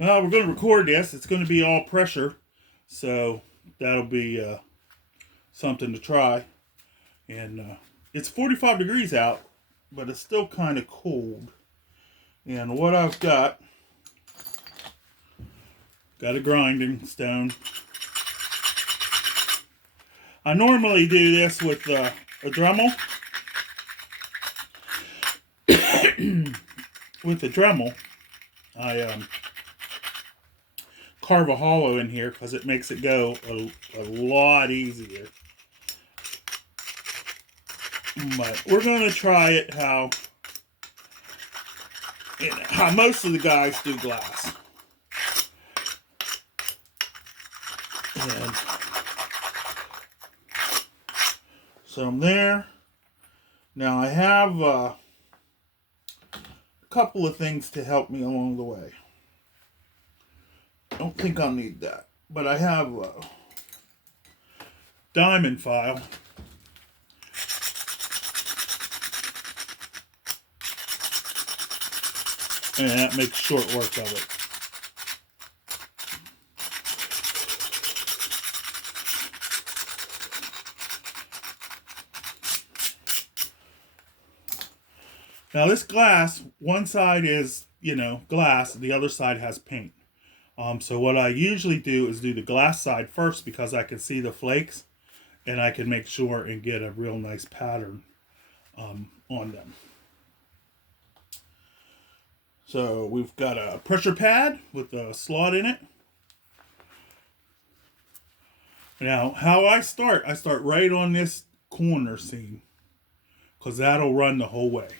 Well, we're going to record this. It's going to be all pressure, so that'll be something to try. And it's 45 degrees out, but it's still kind of cold. And what I've got a grinding stone. I normally do this with a Dremel. With the Dremel, I carve a hollow in here because it makes it go a lot easier. But we're going to try it how most of the guys do glass. And so I'm there. Now I have a couple of things to help me along the way. I don't think I'll need that. But I have a diamond file. And that makes short work of it. Now this glass, one side is, glass, the other side has paint. So what I usually do is do the glass side first because I can see the flakes and I can make sure and get a real nice pattern on them. So we've got a pressure pad with a slot in it. Now, how I start right on this corner seam because that'll run the whole way.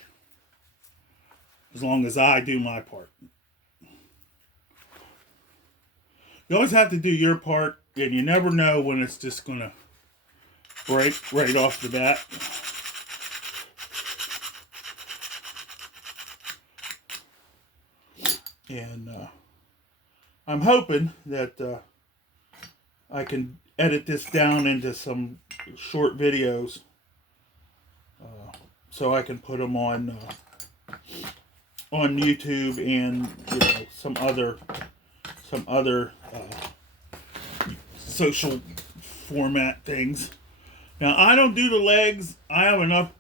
As long as I do my part. You always have to do your part, and you never know when it's just going to break right off the bat. And I'm hoping that I can edit this down into some short videos so I can put them on YouTube and some other social format things. Now I don't do the legs. I have enough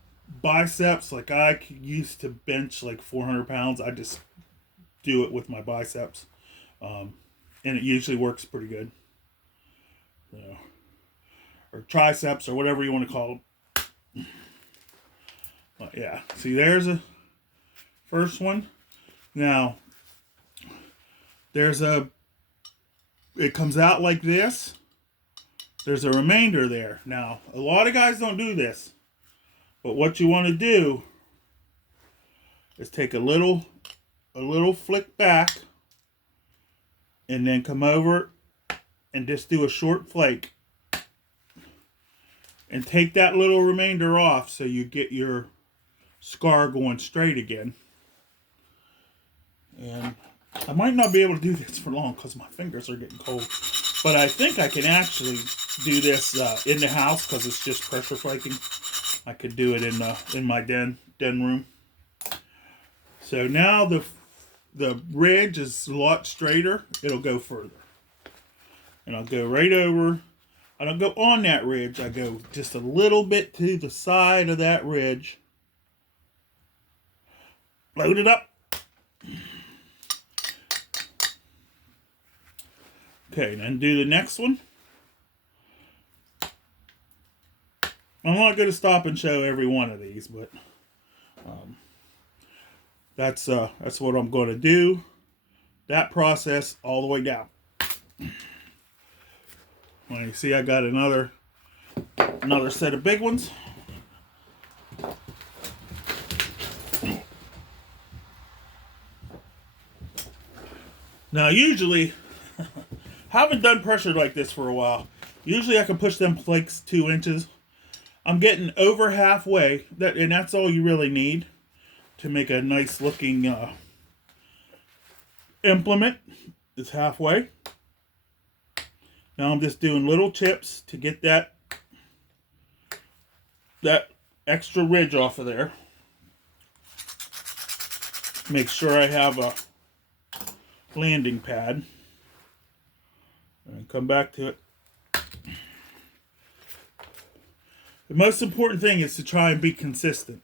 biceps. Like I used to bench like 400 pounds. I just do it with my biceps, and it usually works pretty good. Or triceps or whatever you want to call them. But yeah, see there's a first one. Now, it comes out like this. There's a remainder there. Now, a lot of guys don't do this. But what you want to do is take a little flick back and then come over and just do a short flake. And take that little remainder off so you get your scar going straight again. And I might not be able to do this for long because my fingers are getting cold. But I think I can actually do this in the house because it's just pressure flaking. I could do it in my den room. So now the ridge is a lot straighter. It'll go further. And I'll go right over. I don't go on that ridge. I go just a little bit to the side of that ridge. Load it up. Okay, then do the next one. I'm not going to stop and show every one of these, but that's what I'm going to do. That process all the way down. Well, you see, I got another set of big ones. Now, usually, haven't done pressure like this for a while. Usually, I can push them flakes 2 inches. I'm getting over halfway, and that's all you really need to make a nice looking implement. Is halfway. Now I'm just doing little chips to get that extra ridge off of there. Make sure I have a landing pad. And come back to it. The most important thing is to try and be consistent.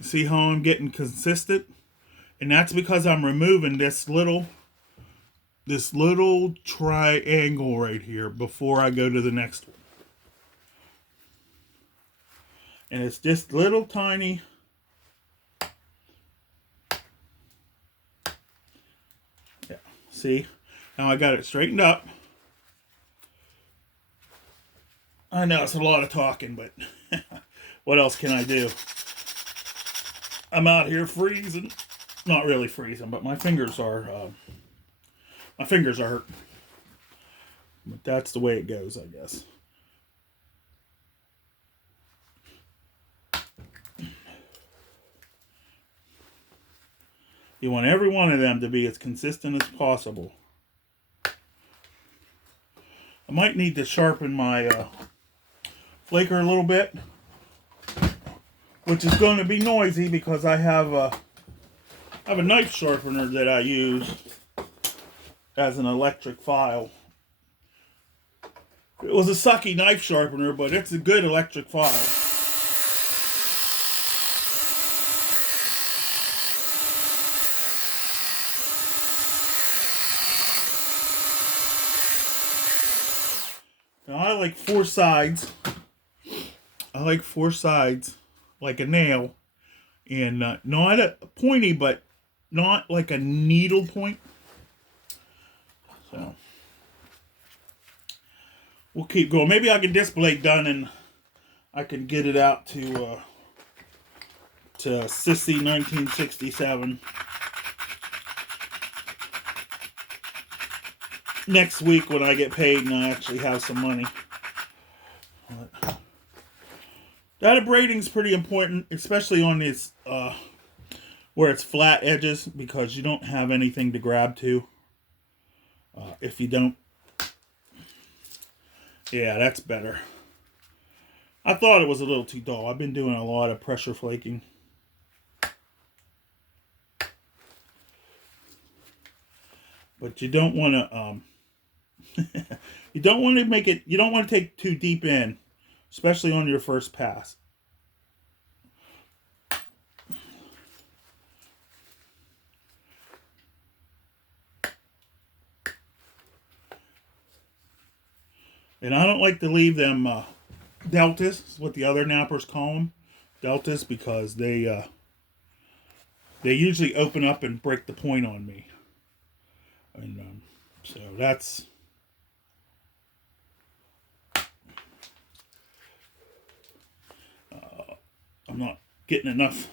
See how I'm getting consistent? And that's because I'm removing this little triangle right here before I go to the next one. And it's just little tiny. Yeah, see? Now I got it straightened up. I know it's a lot of talking, but what else can I do? I'm out here freezing. Not really freezing, but my fingers are hurting. But that's the way it goes, I guess. You want every one of them to be as consistent as possible. I might need to sharpen my flaker a little bit, which is going to be noisy because I have a knife sharpener that I use as an electric file. It was a sucky knife sharpener, but it's a good electric file. Now I like four sides. Like a nail, and not a pointy, but not like a needle point. So we'll keep going. Maybe I can get this blade done, and I can get it out to Sissy 1967 next week when I get paid and I actually have some money. But that abrading is pretty important, especially on this where it's flat edges, because you don't have anything to grab to. If you don't, yeah, that's better. I thought it was a little too dull. I've been doing a lot of pressure flaking. But you don't want to you don't want to make it, you don't want to take too deep in, especially on your first pass. And I don't like to leave them deltas, is what the other nappers call them, deltas, because they usually open up and break the point on me. And so that's... I'm not getting enough.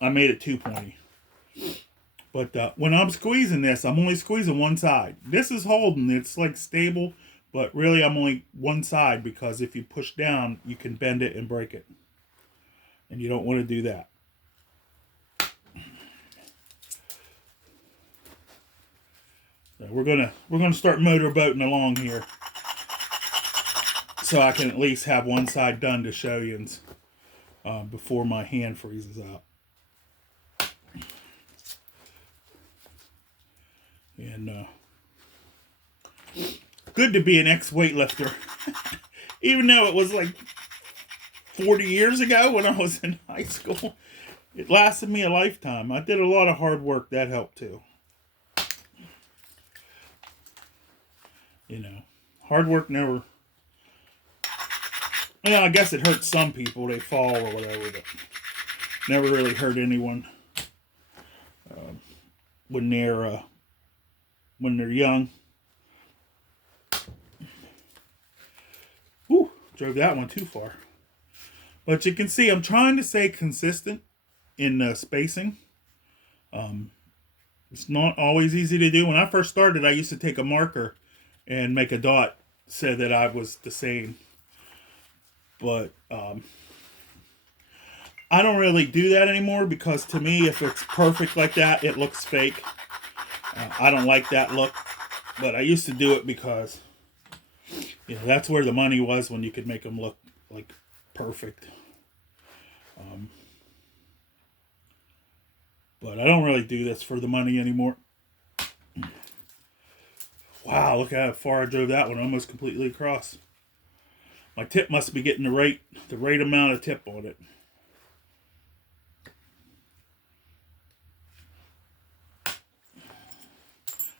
I made it too pointy. But when I'm squeezing this, I'm only squeezing one side. This is holding. It's like stable, but really I'm only one side, because if you push down, you can bend it and break it. And you don't want to do that. So we're gonna start motorboating along here, so I can at least have one side done to show you before my hand freezes out. And good to be an ex-weightlifter. Even though it was like 40 years ago when I was in high school. It lasted me a lifetime. I did a lot of hard work. That helped too. You know, hard work never... Well, I guess it hurts some people. They fall or whatever, but never really hurt anyone when they're young. Whew, drove that one too far. But you can see I'm trying to stay consistent in spacing. It's not always easy to do. When I first started, I used to take a marker and make a dot so that I was the same. But I don't really do that anymore, because to me, if it's perfect like that, it looks fake. I don't like that look. But I used to do it because, you know, that's where the money was, when you could make them look like perfect. But I don't really do this for the money anymore. Wow, look how far I drove that one, almost completely across. My tip must be getting the right amount of tip on it.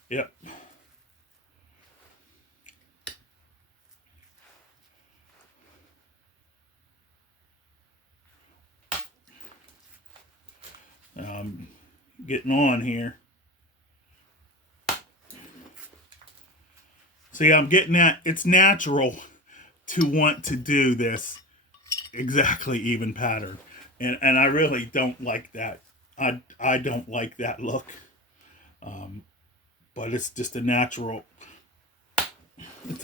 Yep. Getting on here. See, I'm getting at it's natural to want to do this exactly even pattern. And I really don't like that. I don't like that look. But it's just it's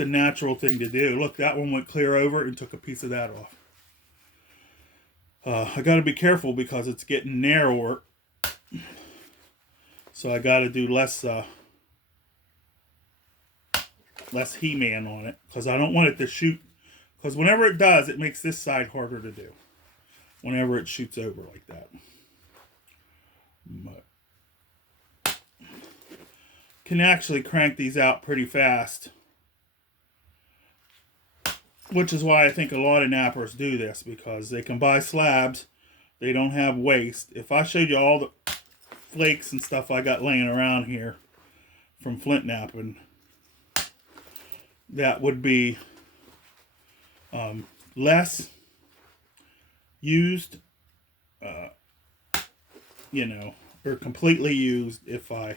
a natural thing to do. Look, that one went clear over and took a piece of that off. I got to be careful because it's getting narrower. So I got to do less He-Man on it because I don't want it to shoot. Because whenever it does, it makes this side harder to do. Whenever it shoots over like that. But can actually crank these out pretty fast. Which is why I think a lot of nappers do this, because they can buy slabs. They don't have waste. If I showed you all the flakes and stuff I got laying around here from flint napping, that would be less used, or completely used if I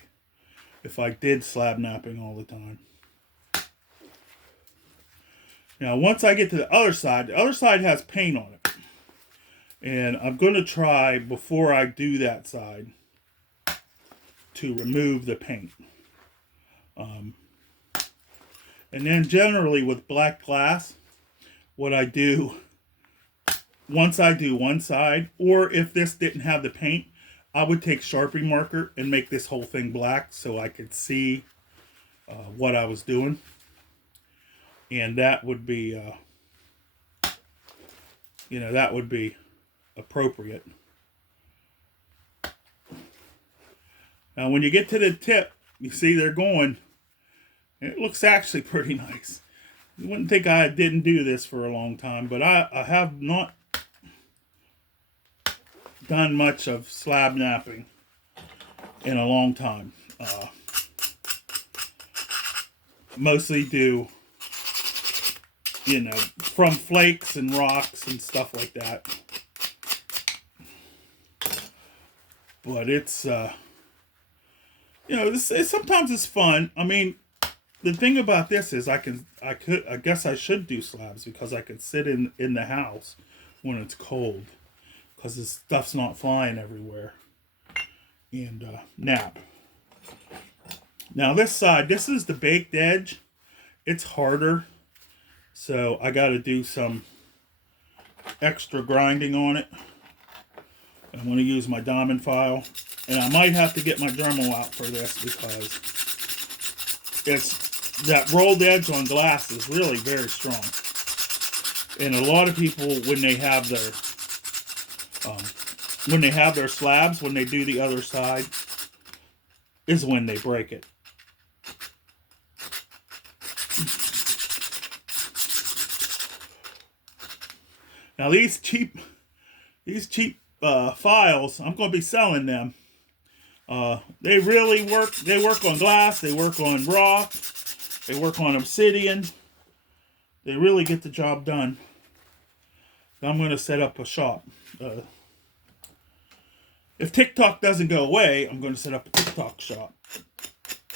did slab napping all the time. Now, once I get to the other side has paint on it. And I'm going to try, before I do that side, to remove the paint. And then generally with black glass, what I do, once I do one side, or if this didn't have the paint, I would take Sharpie marker and make this whole thing black so I could see what I was doing. And that would be, that would be appropriate. Now, when you get to the tip, you see they're going. It looks actually pretty nice. You wouldn't think I didn't do this for a long time, but I have not done much of slab napping in a long time. Mostly do, from flakes and rocks and stuff like that. But it's, sometimes it's fun. I mean, the thing about this is I guess I should do slabs because I can sit in the house when it's cold because the stuff's not flying everywhere. And nap. Now this side, this is the baked edge. It's harder. So I got to do some extra grinding on it. I'm going to use my diamond file. And I might have to get my Dremel out for this because that rolled edge on glass is really very strong. And a lot of people, when they have their slabs, when they do the other side, is when they break it. Now these cheap files, I'm going to be selling them. They really work. They work on glass. They work on rock. They work on obsidian. They really get the job done. I'm going to set up a shop. If TikTok doesn't go away, I'm going to set up a TikTok shop.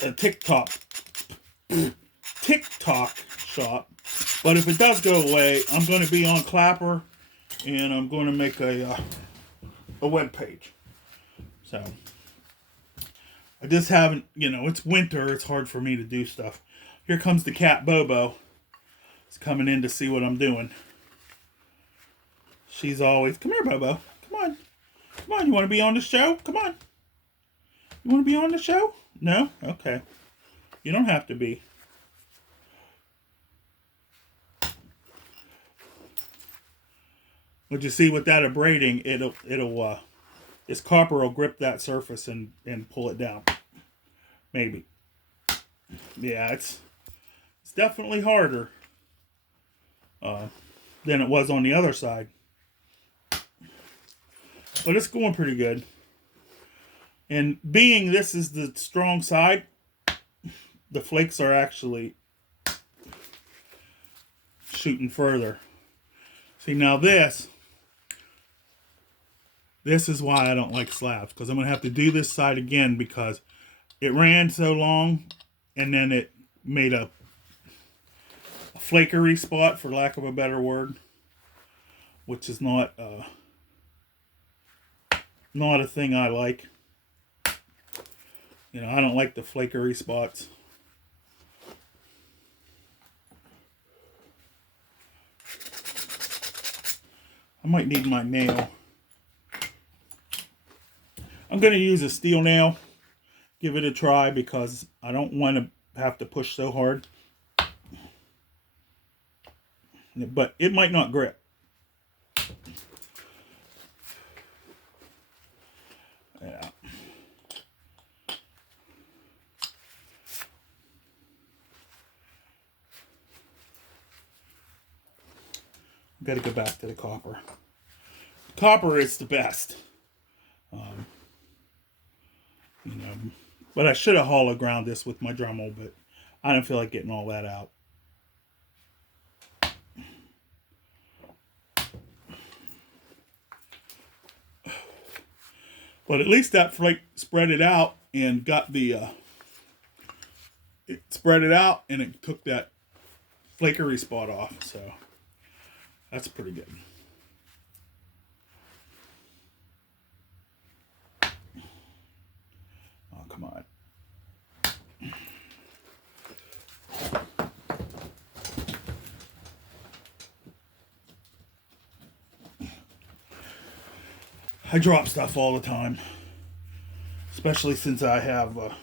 A TikTok shop. But if it does go away, I'm going to be on Clapper, and I'm going to make a web page. So I just haven't, it's winter. It's hard for me to do stuff. Here comes the cat Bobo. She's coming in to see what I'm doing. She's always, come here, Bobo. Come on. Come on, you want to be on the show? Come on. You want to be on the show? No? Okay. You don't have to be. But you see, with that abrading, it'll this copper will grip that surface and pull it down. Maybe. Yeah, it's definitely harder than it was on the other side. But it's going pretty good. And being this is the strong side, the flakes are actually shooting further. See, now this is why I don't like slabs, because I'm going to have to do this side again because it ran so long and then it made a flakery spot, for lack of a better word, which is not a thing I like. You know, I don't like the flakery spots. I might need my nail. I'm going to use a steel nail. Give it a try because I don't want to have to push so hard. But it might not grip. Yeah. Got to go back to the copper. Copper is the best. You know, but I should have hollow ground this with my Dremel, but I don't feel like getting all that out. But at least that flake spread it out and got the it spread it out and it took that flakery spot off. So that's pretty good. Oh, come on. I drop stuff all the time, especially since I have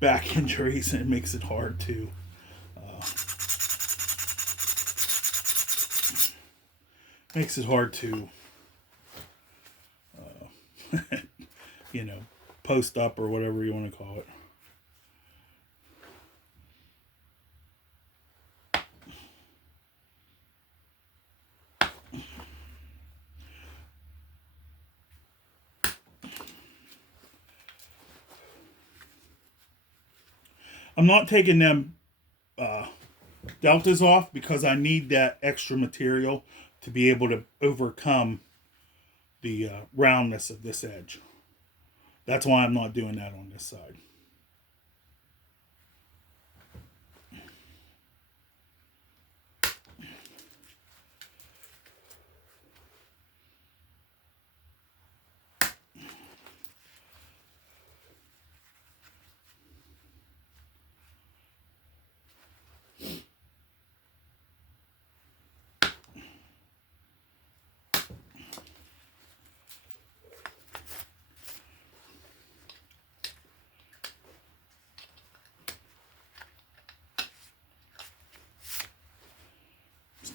back injuries, and it makes it hard to you know, post up or whatever you want to call it. I'm not taking them deltas off because I need that extra material to be able to overcome the roundness of this edge. That's why I'm not doing that on this side.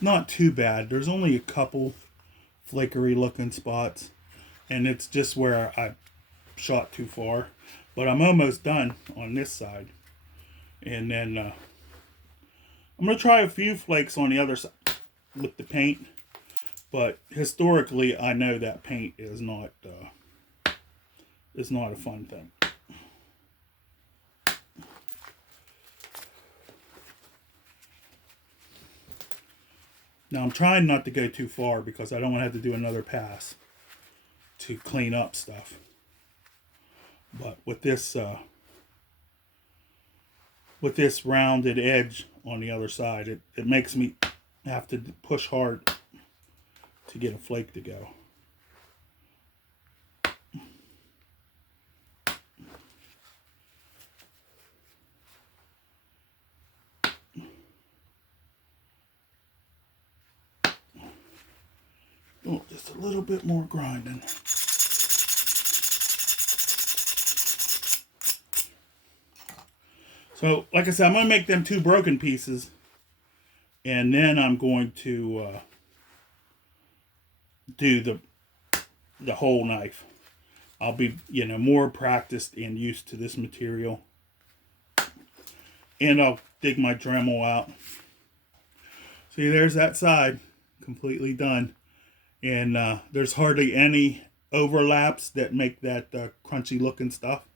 Not too bad. There's only a couple flakery looking spots, and it's just where I shot too far. But I'm almost done on this side, and then I'm gonna try a few flakes on the other side with the paint. But historically, I know that paint is not a fun thing. Now I'm trying not to go too far because I don't want to have to do another pass to clean up stuff. But with this rounded edge on the other side, it makes me have to push hard to get a flake to go. Oh, just a little bit more grinding. So, like I said, I'm going to make them 2 broken pieces. And then I'm going to do the whole knife. I'll be, more practiced and used to this material. And I'll dig my Dremel out. See, there's that side completely done. And there's hardly any overlaps that make that crunchy looking stuff.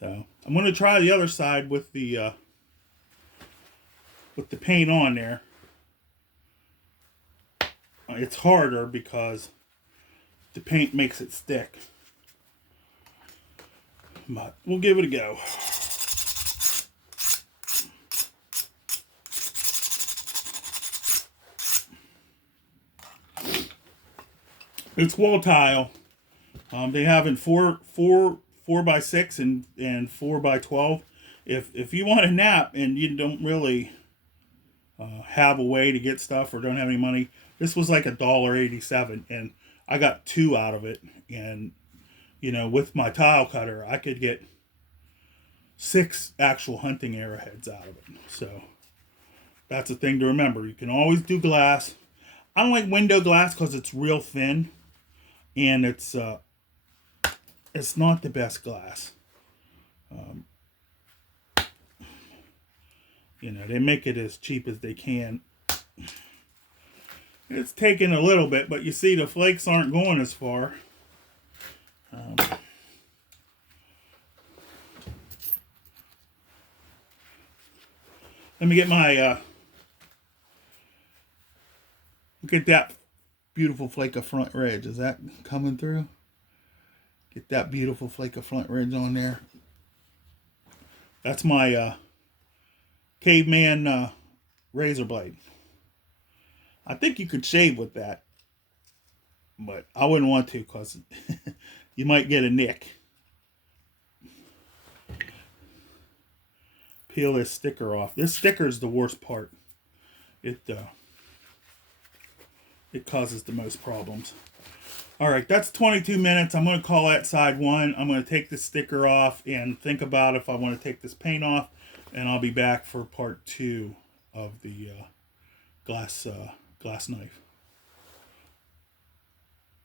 So I'm going to try the other side with the paint on there. It's harder because the paint makes it stick. But we'll give it a go. It's wall tile. They have in 4x6 and 4x12. If you want a nap and you don't really have a way to get stuff or don't have any money, this was like $1.87, and I got 2 out of it. And with my tile cutter, I could get 6 actual hunting arrowheads out of it. So that's a thing to remember. You can always do glass. I don't like window glass because it's real thin, and it's not the best glass. They make it as cheap as they can. It's taking a little bit, but you see the flakes aren't going as far. Let me get my, look at that beautiful flake of front ridge. Is that coming through? Get that beautiful flake of front ridge on there. That's my caveman razor blade. I think you could shave with that, but I wouldn't want to because you might get a nick. Peel this sticker off. This sticker is the worst part. It causes the most problems. Alright, that's 22 minutes. I'm going to call that side 1. I'm going to take this sticker off and think about if I want to take this paint off. And I'll be back for part 2 of the glass knife.